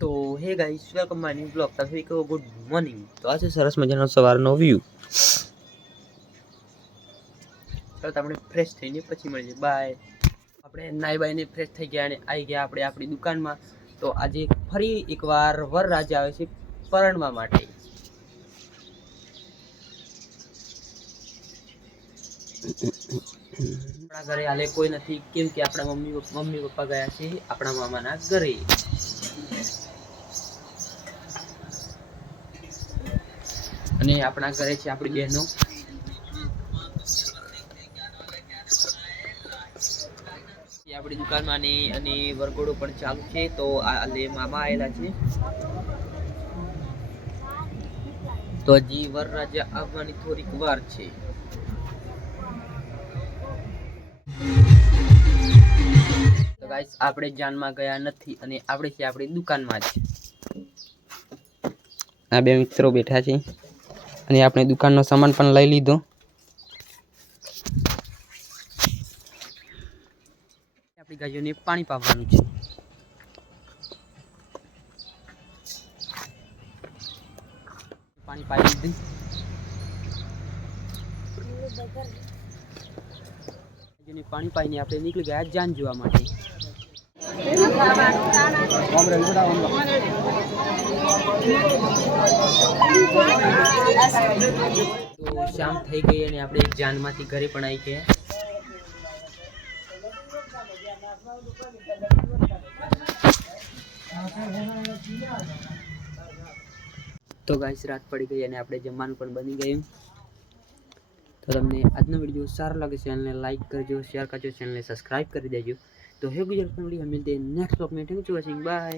તો હે guys welcome my new blog. તો કહો ગુડ મોર્નિંગ. તો આજે સરસ મજાનો સવારનો વ્યૂ. ચાલો આપણે ફ્રેશ થઈને પછી મળીએ. બાય. આપણે નાઈ બાઈને ફ્રેશ થઈ ગયા અને આવી ગયા આપણે આપણી દુકાનમાં. તો આજે ફરી એકવાર વરરાજા આવે છે પરણવા માટે. આપણા ઘરે હાલે કોઈ નથી, કેમ કે આપણા મમ્મી પપ્પા ગયા છે આપણા મામાના ઘરે. અને આપણા ઘરે છે આપણી બહેનો. આપણી દુકાનમાં અને વરઘોડો પણ ચાલુ છે. તો આ મામા આવેલા છે. તો હજી વરરાજા આવવાની થોડીક વાર છે. તો ગાઈસ આપણે જાનમાં ગયા નથી અને આપણે છે આપણી દુકાનમાં જ. આ બે મિત્રો બેઠા છે અને આપણે દુકાનનો સામાન પણ લઈ લીધો. આપણી ગાયોને પાણી પાવાનું છે. પાણી પાઈ દીધું. પાણી પાઈને આપણે નીકળી ગયા જાન જોવા માટે. તો શામ થઈ ગઈ અને આપણે જાનમાંથી ઘરે પણ આવી ગયા. તો ગાઈસ રાત પડી ગઈ અને આપણે જમવાનું પણ બની ગયું. તો તમને આજનો વિડીયો સારો લાગે ચેનલને લાઈક કરજો, શેર કરજો, ચેનલને સબસ્ક્રાઇબ કરી દેજો. તો હે ગુજરાત ફેમિલી, हम मिलते हैं नेक्स्ट ब्लॉग में. Thank you for watching. Bye.